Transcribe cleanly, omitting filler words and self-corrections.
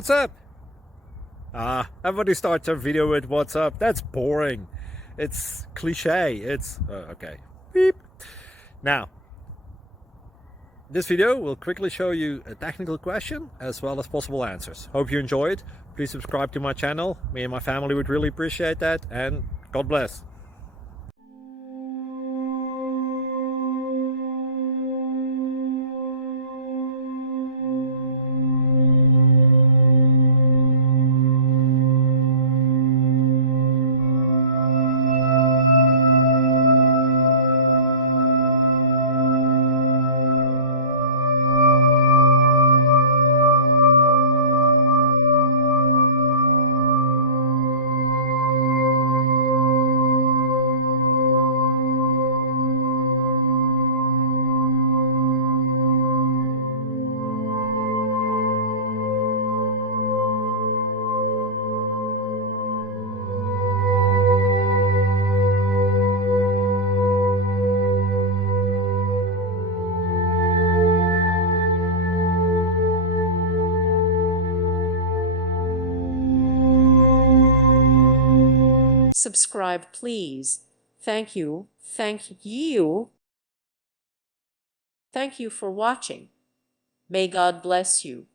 What's up? Everybody starts their video with what's up. That's boring. It's cliche. It's okay. Beep. Now, this video will quickly show you a technical question as well as possible answers. Hope you enjoy it. Please subscribe to my channel. Me and my family would really appreciate that, and God bless. Subscribe, please. Thank you. Thank you. Thank you for watching. May God bless you.